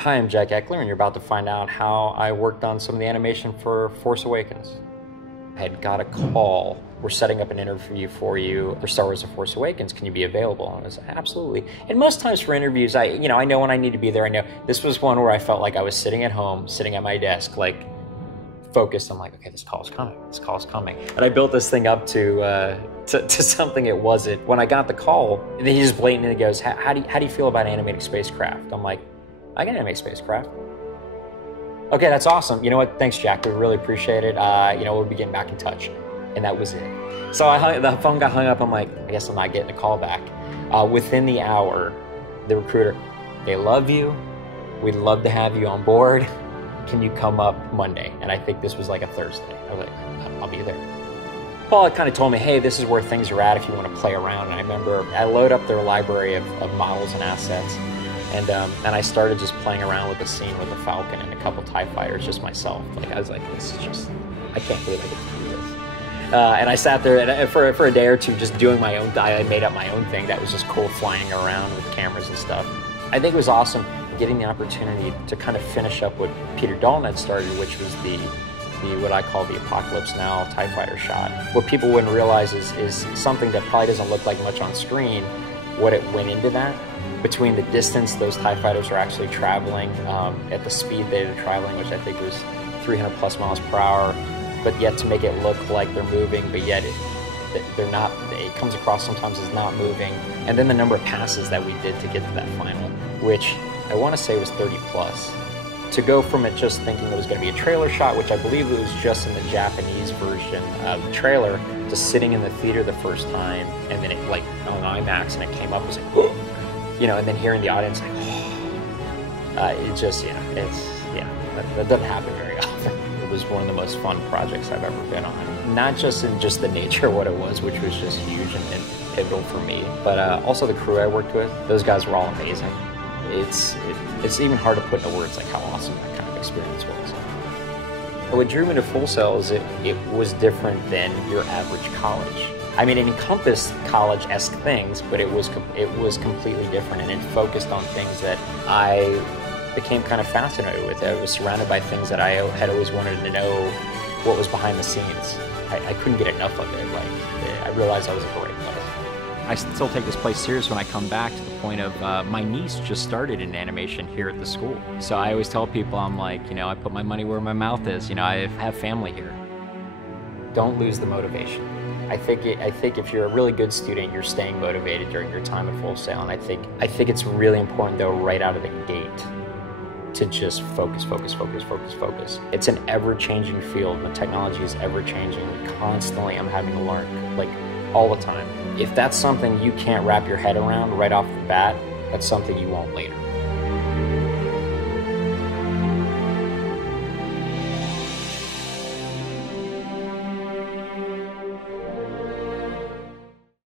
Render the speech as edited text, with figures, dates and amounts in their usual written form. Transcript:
Hi, I'm Jack Geckler, and you're about to find out how I worked on some of the animation for Force Awakens. I had got a call. We're setting up an interview for you for Star Wars: The Force Awakens. Can you be available? And I was like, absolutely. And most times for interviews, I know when I need to be there. I know this was one where I felt like I was sitting at home, sitting at my desk, like focused. I'm like, okay, this call's coming. This call's coming. And I built this thing up to something it wasn't. When I got the call, he just blatantly goes, how do you feel about animating spacecraft? I'm like, I can animate spacecraft. Okay, that's awesome. You know what? Thanks, Jack. We really appreciate it. We'll be getting back in touch. And that was it. So the phone got hung up. I'm like, I guess I'm not getting a call back. Within the hour, the recruiter, they love you. We'd love to have you on board. Can you come up Monday? And I think this was like a Thursday. I was like, I'll be there. Paul kind of told me, hey, this is where things are at if you want to play around. And I remember I load up their library of models and assets. And I started just playing around with the scene with the Falcon and a couple TIE fighters, just myself. Like, I was like, this is just, I can't believe I get to do this. And I sat there and for a day or two just doing my own, I made up my own thing that was just cool, flying around with cameras and stuff. I think it was awesome getting the opportunity to kind of finish up what Peter Dalton had started, which was the what I call the Apocalypse Now TIE fighter shot. What people wouldn't realize is something that probably doesn't look like much on screen, what it went into that. Between the distance those TIE fighters are actually traveling, at the speed they're traveling, which I think was 300 plus miles per hour, but yet to make it look like they're moving, but yet they're not, it comes across sometimes as not moving. And then the number of passes that we did to get to that final, which I want to say was 30 plus. To go from it just thinking it was going to be a trailer shot, which I believe it was just in the Japanese version of the trailer, to sitting in the theater the first time, and then it like on IMAX, and it came up, it was like, whoa. And then hearing the audience like, that doesn't happen very often. It was one of the most fun projects I've ever been on. Not just in just the nature of what it was, which was just huge and pivotal for me, but also the crew I worked with. Those guys were all amazing. It's even hard to put into words like how awesome that kind of experience was. What drew me to Full Sail is it was different than your average college. I mean, it encompassed college-esque things, but it was completely different, and it focused on things that I became kind of fascinated with. I was surrounded by things that I had always wanted to know what was behind the scenes. I couldn't get enough of it. Like, I realized I was at the right place. I still take this place serious when I come back, to the point of my niece just started in animation here at the school. So I always tell people, I'm like, I put my money where my mouth is. I have family here. Don't lose the motivation. I think if you're a really good student, you're staying motivated during your time at Full Sail. And I think it's really important, though, right out of the gate, to just focus. It's an ever-changing field. The technology is ever-changing. Constantly, I'm having to learn, like, all the time. If that's something you can't wrap your head around right off the bat, that's something you won't later.